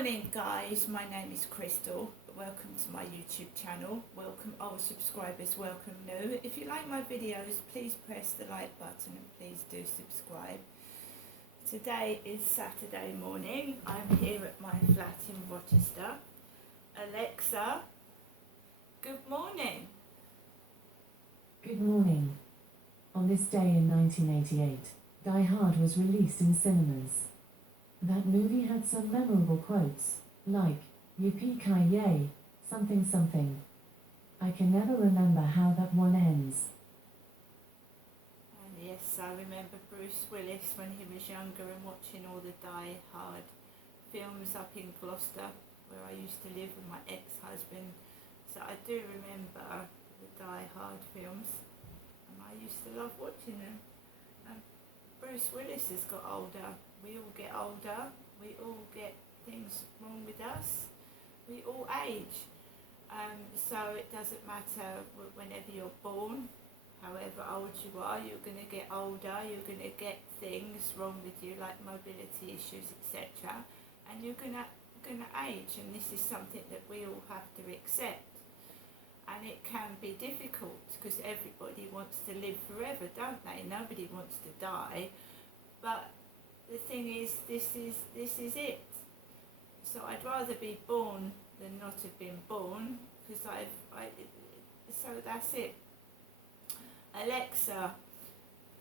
morning guys, my name is Crystal. Welcome to my YouTube channel. Welcome old subscribers, welcome new. If you like my videos, please press the like button and please do subscribe. Today is Saturday morning. I'm here at my flat in Rochester. Alexa, good morning. Good morning. On this day in 1988, Die Hard was released in cinemas. That movie had some memorable quotes, like, yippee-ki-yay, something something. I can never remember how that one ends. And yes, I remember Bruce Willis when he was younger and watching all the Die Hard films up in Gloucester, where I used to live with my ex-husband. So I do remember the Die Hard films, and I used to love watching them. Bruce Willis has got older. We all get older. We all get things wrong with us. We all age. So it doesn't matter whenever you're born, however old you are, you're going to get older. You're going to get things wrong with you like mobility issues, etc. And you're going to age. And this is something that we all have to accept. And it can be difficult because everybody wants to live forever, don't they? Nobody wants to die. But the thing is, this is it. So I'd rather be born than not have been born, because so that's it. Alexa,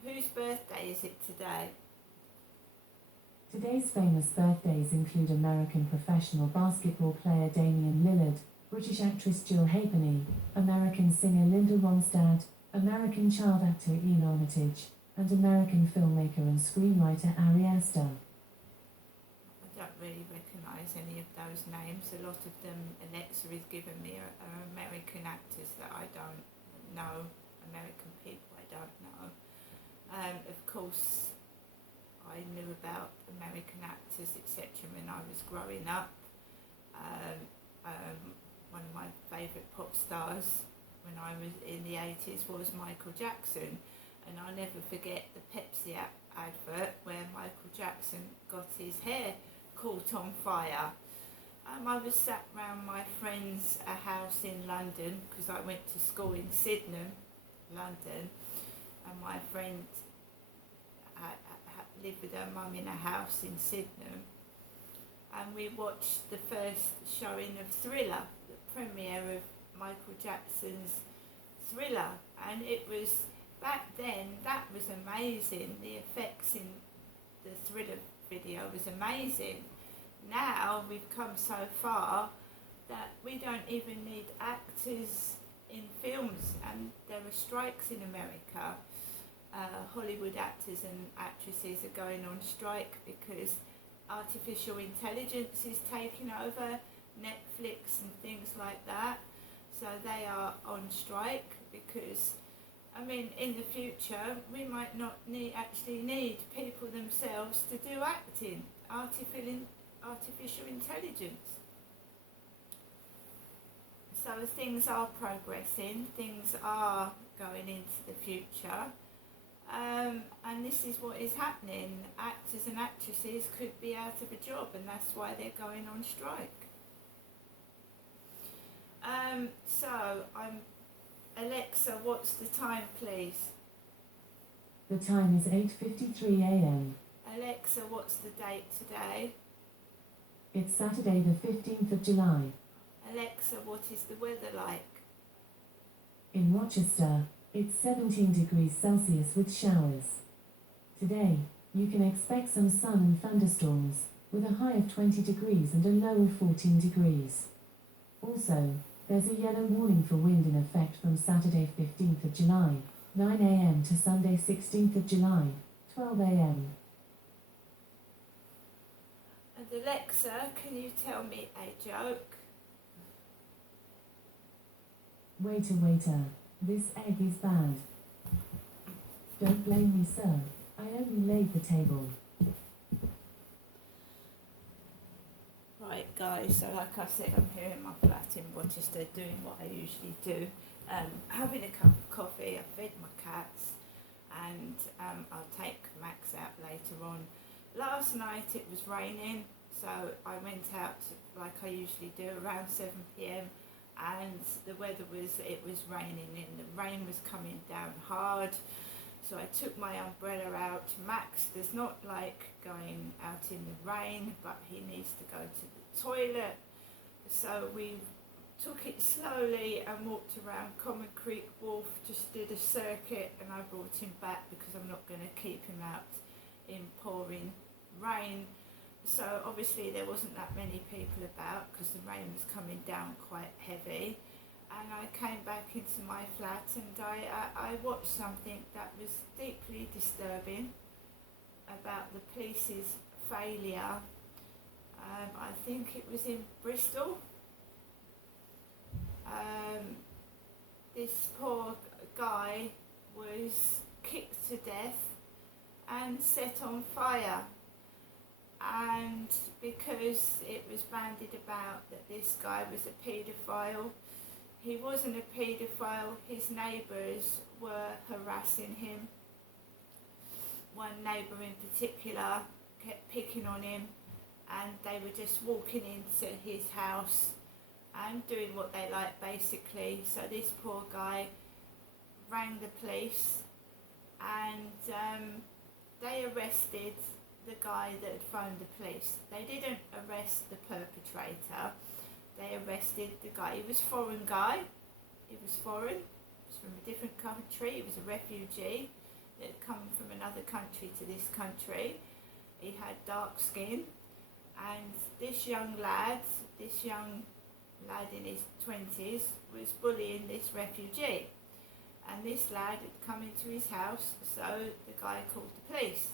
whose birthday is it today? Today's famous birthdays include American professional basketball player Damian Lillard, British actress Jill Halfpenny, American singer Linda Ronstadt, American child actor Ian Armitage, and American filmmaker and screenwriter Ari Aster. I don't really recognise any of those names. A lot of them Alexa has given me are American actors that I don't know, American people I don't know. Of course, I knew about American actors, etc. when I was growing up. One of my favourite pop stars when I was in the 80s was Michael Jackson, and I'll never forget the Pepsi advert where Michael Jackson got his hair caught on fire. I was sat round my friend's house in London, because I went to school in Sydenham, London, and my friend lived with her mum in a house in Sydenham, and we watched the first showing of Thriller, the premiere of Michael Jackson's Thriller, and it was, back then, that was amazing. The effects in the Thriller video was amazing. Now we've come so far that we don't even need actors in films, and there are strikes in America. Hollywood actors and actresses are going on strike because artificial intelligence is taking over Netflix and things like that. So they are on strike because, I mean, in the future we might not actually need people themselves to do acting. Artificial intelligence. So things are progressing, things are going into the future, and this is what is happening. Actors and actresses could be out of a job, and that's why they're going on strike. Alexa, what's the time, please? The time is 8:53 a.m. Alexa, what's the date today? It's Saturday the 15th of July. Alexa, what is the weather like? In Rochester, it's 17 degrees Celsius with showers. Today, you can expect some sun and thunderstorms, with a high of 20 degrees and a low of 14 degrees. Also, there's a yellow warning for wind in effect from Saturday 15th of July, 9 a.m. to Sunday 16th of July, 12 a.m. And Alexa, can you tell me a joke? Waiter, waiter, this egg is bad. Don't blame me, sir. I only laid the table. Right guys, so like I said, I'm here in my flat in Rochester doing what I usually do. Having a cup of coffee, I've fed my cats, and I'll take Max out later on. Last night it was raining, So I went out like I usually do around 7 p.m. and the weather it was raining and the rain was coming down hard. So I took my umbrella out. Max does not like going out in the rain, but he needs to go to the toilet. So we took it slowly and walked around Common Creek Wharf, just did a circuit, and I brought him back because I'm not going to keep him out in pouring rain. So obviously there wasn't that many people about because the rain was coming down quite heavy. And I came back into my flat and I watched something that was deeply disturbing about the police's failure. I think it was in Bristol. This poor guy was kicked to death and set on fire. And because it was bandied about that this guy was a paedophile, he wasn't a paedophile, his neighbours were harassing him. One neighbour in particular kept picking on him, and they were just walking into his house and doing what they like basically. So this poor guy rang the police, and they arrested the guy that had phoned the police. They didn't arrest the perpetrator. They arrested the guy. He was a foreign guy. He was foreign. He was from a different country. He was a refugee that had come from another country to this country. He had dark skin. And this young lad in his 20s, was bullying this refugee. And this lad had come into his house, so the guy called the police.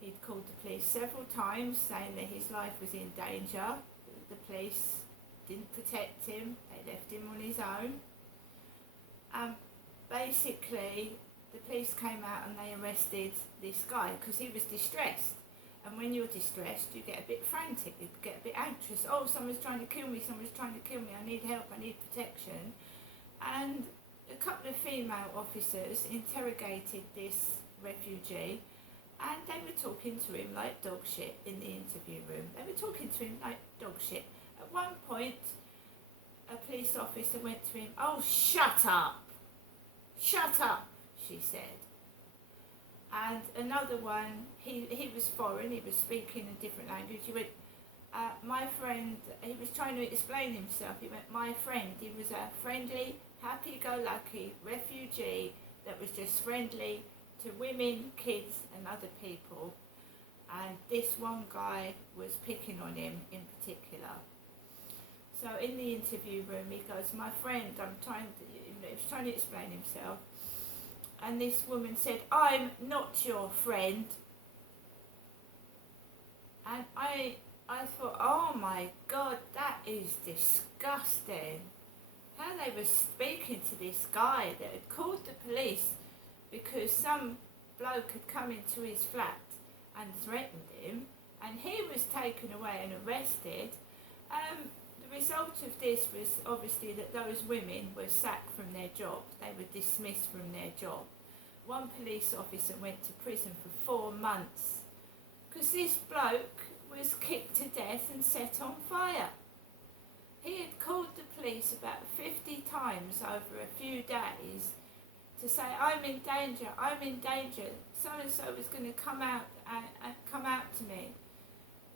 He'd called the police several times saying that his life was in danger. The police didn't protect him, they left him on his own. Basically, the police came out and they arrested this guy because he was distressed. And when you're distressed, you get a bit frantic, you get a bit anxious. Oh, someone's trying to kill me, I need help, I need protection. And a couple of female officers interrogated this refugee, and they were talking to him like dog shit in the interview room. They were talking to him like dog shit. At one point, a police officer went to him, "Oh, shut up! Shut up," she said. And another one, he was foreign, he was speaking a different language. He went, my friend, he was trying to explain himself. He went, my friend, he was a friendly, happy-go-lucky refugee that was just friendly to women, kids and other people. And this one guy was picking on him in particular. So in the interview room, he goes, my friend, he was trying to explain himself. And this woman said, I'm not your friend. And I thought, oh my God, that is disgusting. How they were speaking to this guy that had called the police because some bloke had come into his flat and threatened him, and he was taken away and arrested. The result of this was obviously that those women were sacked from their jobs. They were dismissed from their job. One police officer went to prison for 4 months because this bloke was kicked to death and set on fire. He had called the police about 50 times over a few days to say, I'm in danger, so-and-so was going to come out to me.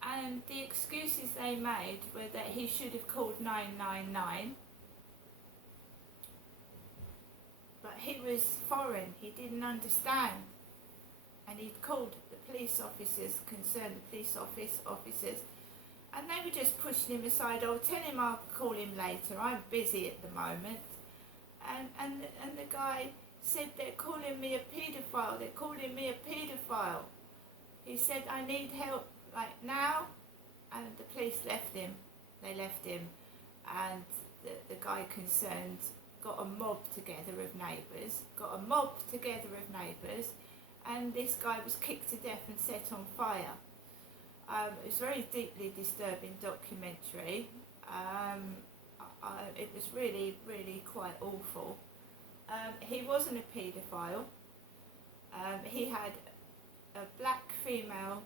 And the excuses they made were that he should have called 999. But he was foreign, he didn't understand. And he'd called the police officers, concerned police officers, and they were just pushing him aside. Oh, tell him I'll call him later, I'm busy at the moment. And the guy said, they're calling me a paedophile, He said, I need help, like now. And the police left him, and the guy concerned got a mob together of neighbours, and this guy was kicked to death and set on fire. It was a very deeply disturbing documentary. It was really, really quite awful. He wasn't a paedophile. He had a black female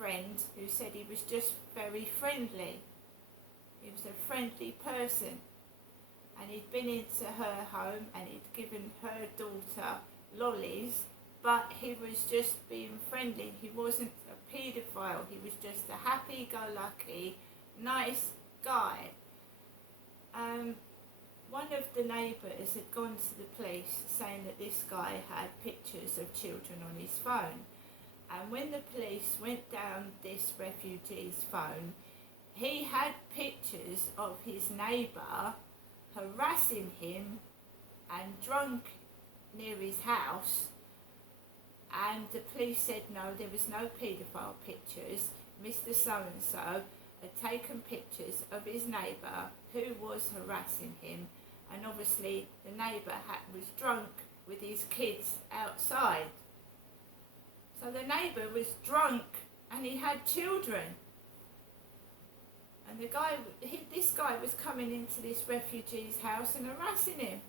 friend who said he was just very friendly. He was a friendly person, and he'd been into her home and he'd given her daughter lollies, but he was just being friendly. He wasn't a paedophile. He was just a happy-go-lucky, nice guy. One of the neighbours had gone to the police saying that this guy had pictures of children on his phone. And when the police went down this refugee's phone, he had pictures of his neighbour harassing him and drunk near his house. And the police said no, there was no paedophile pictures. Mr. So-and-so had taken pictures of his neighbour who was harassing him, and obviously the neighbour was drunk with his kids outside. So the neighbour was drunk and he had children. And this guy was coming into this refugee's house and harassing him.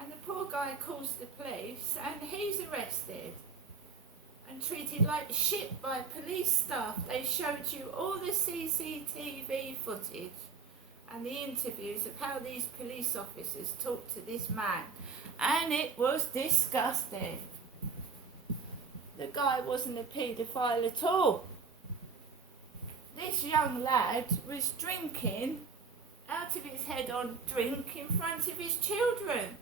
And the poor guy calls the police and he's arrested and treated like shit by police staff. They showed you all the CCTV footage and the interviews of how these police officers talked to this man. And it was disgusting. The guy wasn't a paedophile at all. This young lad was drinking out of his head on drink in front of his children.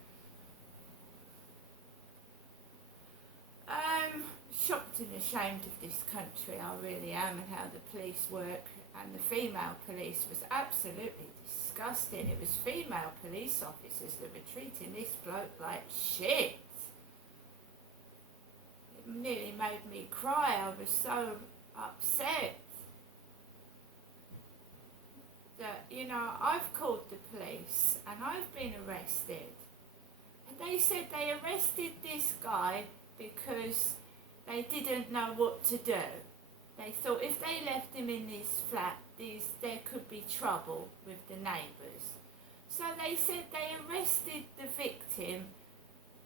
Shocked and ashamed of this country, I really am, and how the police work. And the female police was absolutely disgusting. It was female police officers that were treating this bloke like shit. It nearly made me cry. I was so upset. That, you know, I've called the police and I've been arrested. And they said they arrested this guy because they didn't know what to do. They thought if they left him in this flat, there could be trouble with the neighbours. So they said they arrested the victim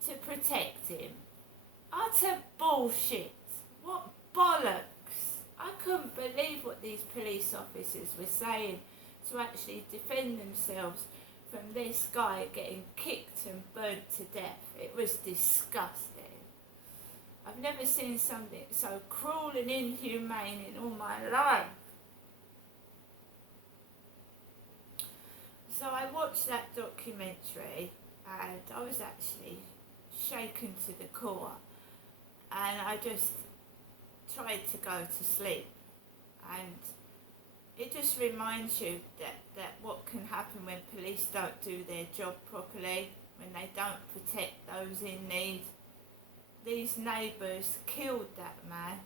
to protect him. Utter bullshit. What bollocks. I couldn't believe what these police officers were saying to actually defend themselves from this guy getting kicked and burnt to death. It was disgusting. I've never seen something so cruel and inhumane in all my life. So I watched that documentary and I was actually shaken to the core, and I just tried to go to sleep. And it just reminds you that what can happen when police don't do their job properly, when they don't protect those in need. These neighbours killed that man,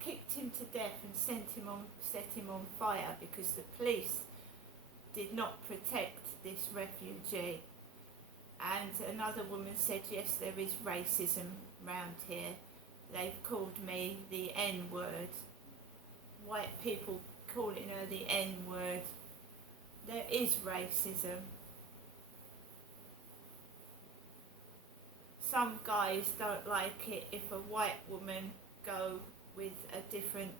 kicked him to death and set him on fire because the police did not protect this refugee. And another woman said, yes, there is racism round here. They've called me the N-word. White people calling her the N-word. There is racism. Some guys don't like it if a white woman go with a different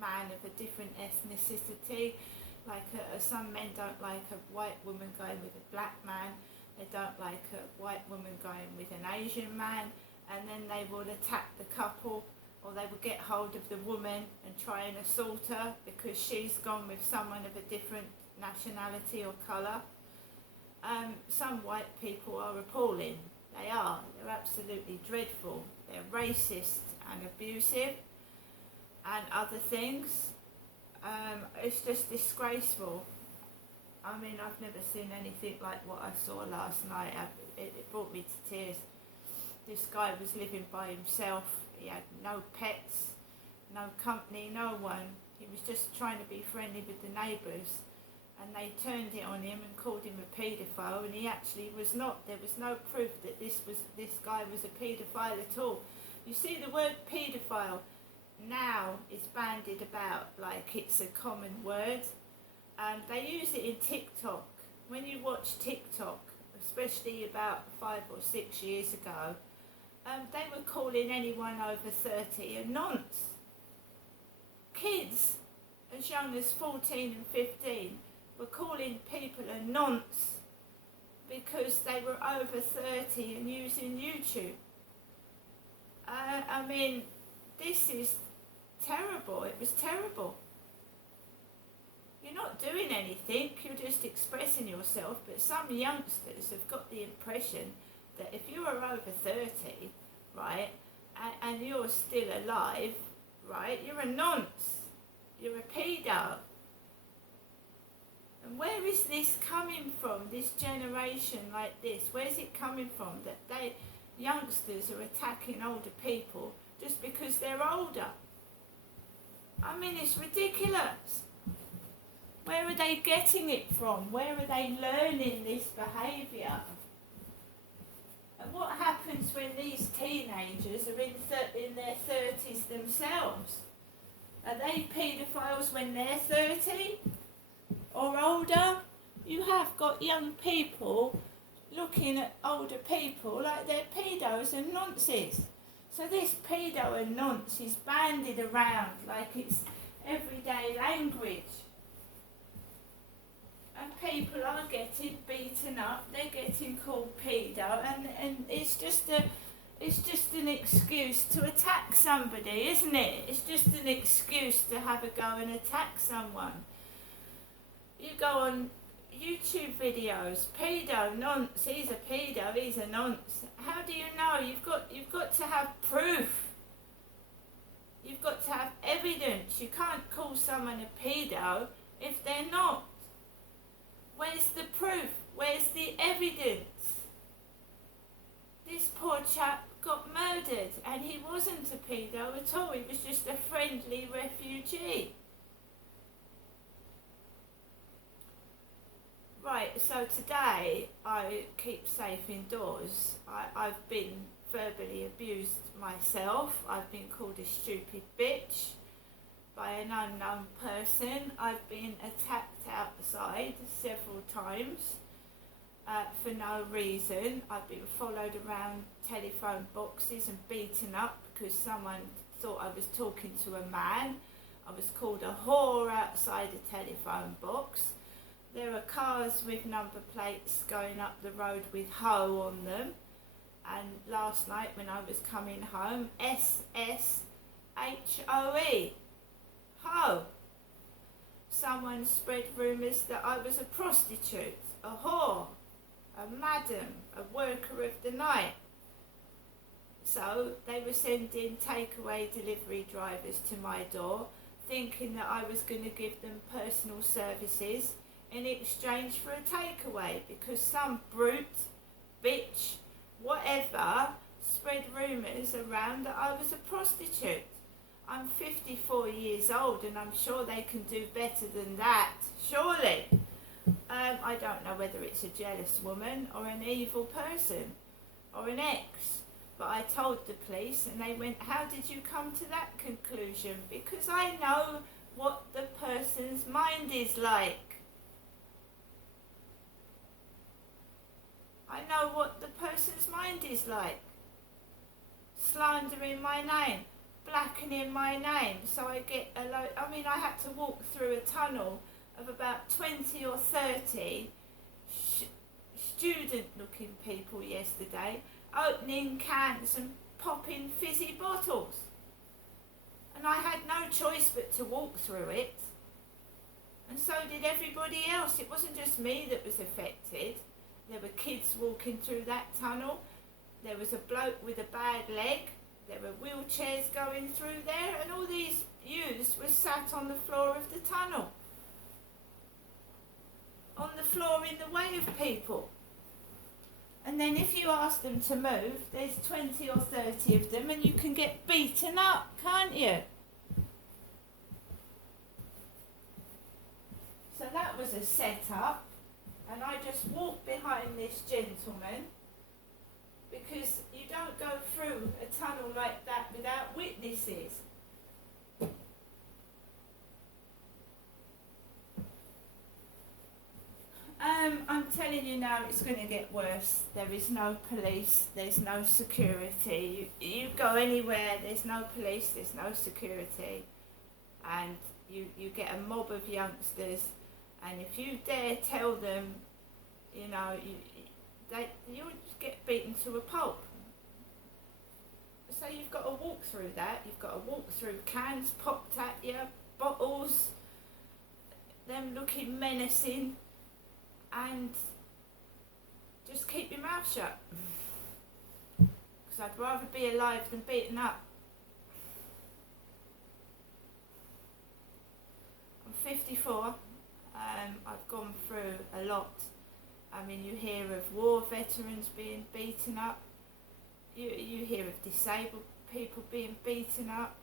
man of a different ethnicity. Like some men don't like a white woman going with a black man. They don't like a white woman going with an Asian man. And then they will attack the couple, or they will get hold of the woman and try and assault her because she's gone with someone of a different nationality or colour. Some white people are appalling. They are. They're absolutely dreadful. They're racist and abusive and other things. It's just disgraceful. I mean, I've never seen anything like what I saw last night. It brought me to tears. This guy was living by himself. He had no pets, no company, no one. He was just trying to be friendly with the neighbours. And they turned it on him and called him a paedophile, and he actually was not. There was no proof that this guy was a paedophile at all. You see, the word paedophile now is bandied about like it's a common word. They use it in TikTok. When you watch TikTok, especially about 5 or 6 years ago, they were calling anyone over 30 a nonce. kids as young as 14 and 15 were calling people a nonce because they were over 30 and using YouTube. I mean, this is terrible. It was terrible. You're not doing anything, you're just expressing yourself, but some youngsters have got the impression that if you are over 30, right, and you're still alive, right, you're a nonce, you're a pedo. And where is this coming from, this generation like this? Where's it coming from that youngsters are attacking older people just because they're older? I mean, it's ridiculous. Where are they getting it from? Where are they learning this behaviour? And what happens when these teenagers are in their 30s themselves? Are they paedophiles when they're 30 or older? You have got young people looking at older people like they're pedos and nonces. So this pedo and nonce is bandied around like it's everyday language. And people are getting beaten up, they're getting called pedo, and it's just an excuse to attack somebody, isn't it? It's just an excuse to have a go and attack someone. You go on YouTube videos, pedo, nonce, he's a pedo, he's a nonce. How do you know? You've got to have proof. You've got to have evidence. You can't call someone a pedo if they're not. Where's the proof? Where's the evidence? This poor chap got murdered and he wasn't a pedo at all. He was just a friendly refugee. Right, so today I keep safe indoors. I've been verbally abused myself. I've been called a stupid bitch by an unknown person. I've been attacked outside several times for no reason. I've been followed around telephone boxes and beaten up because someone thought I was talking to a man. I was called a whore outside a telephone box. There are cars with number plates going up the road with Ho on them. And last night when I was coming home, SSHOE. Ho. Someone spread rumours that I was a prostitute, a whore, a madam, a worker of the night. So they were sending takeaway delivery drivers to my door, thinking that I was going to give them personal services in exchange for a takeaway, because some brute, bitch, whatever, spread rumours around that I was a prostitute. I'm 54 years old and I'm sure they can do better than that, surely. I don't know whether it's a jealous woman or an evil person or an ex, but I told the police and they went, how did you come to that conclusion? Because I know what the person's mind is like. I know what the person's mind is like. Slandering my name, blackening my name, so I get a load. I mean, I had to walk through a tunnel of about 20 or 30 student-looking people yesterday, opening cans and popping fizzy bottles. And I had no choice but to walk through it. And so did everybody else. It wasn't just me that was affected. There were kids walking through that tunnel. There was a bloke with a bad leg. There were wheelchairs going through there, and all these youths were sat on the floor of the tunnel. On the floor in the way of people. And then if you ask them to move, there's 20 or 30 of them and you can get beaten up, can't you? So that was a setup, and I just walked behind this gentleman because you don't go through a tunnel like that without witnesses. I'm telling you now, it's going to get worse. There is no police, there's no security. You go anywhere, there's no police, there's no security. and you get a mob of youngsters, and if you dare tell them, you know, you'll just get beaten to a pulp. So you've got to walk through that. You've got to walk through cans popped at you, bottles, them looking menacing, and just keep your mouth shut. Because I'd rather be alive than beaten up. I'm 54. I've gone through a lot. I mean, you hear of war veterans being beaten up. You hear of disabled people being beaten up.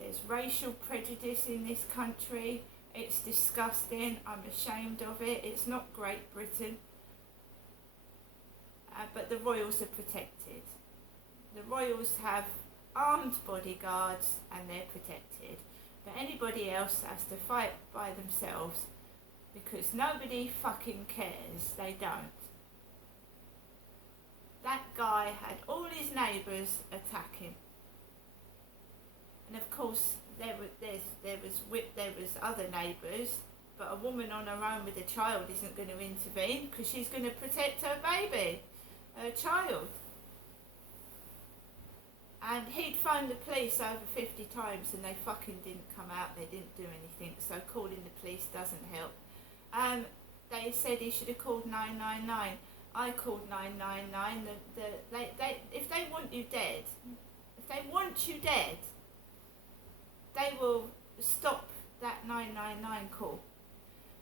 There's racial prejudice in this country. It's disgusting. I'm ashamed of it. It's not Great Britain. But the royals are protected. The royals have armed bodyguards and they're protected. But anybody else has to fight by themselves because nobody fucking cares. They don't. That guy had all his neighbours attack him. And of course there was other neighbours, but a woman on her own with a child isn't going to intervene because she's going to protect her baby, her child. And he'd phoned the police over 50 times and they fucking didn't come out, they didn't do anything, so calling the police doesn't help. They said he should have called 999. I called 999. If they want you dead, they will stop that 999 call.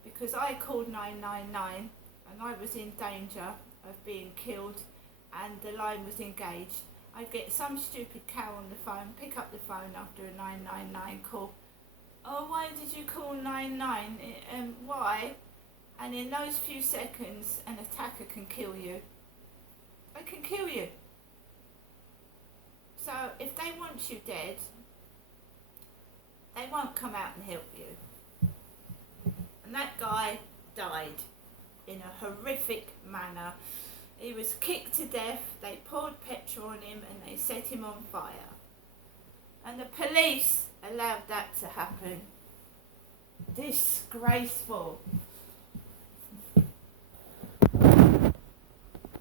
Because I called 999 and I was in danger of being killed and the line was engaged. I'd get some stupid cow on the phone, pick up the phone after a 999 call. Oh, why did you call 99? Why? And in those few seconds, an attacker can kill you. They can kill you. So if they want you dead, they won't come out and help you. And that guy died in a horrific manner. He was kicked to death, they poured petrol on him and they set him on fire. And the police allowed that to happen. Disgraceful.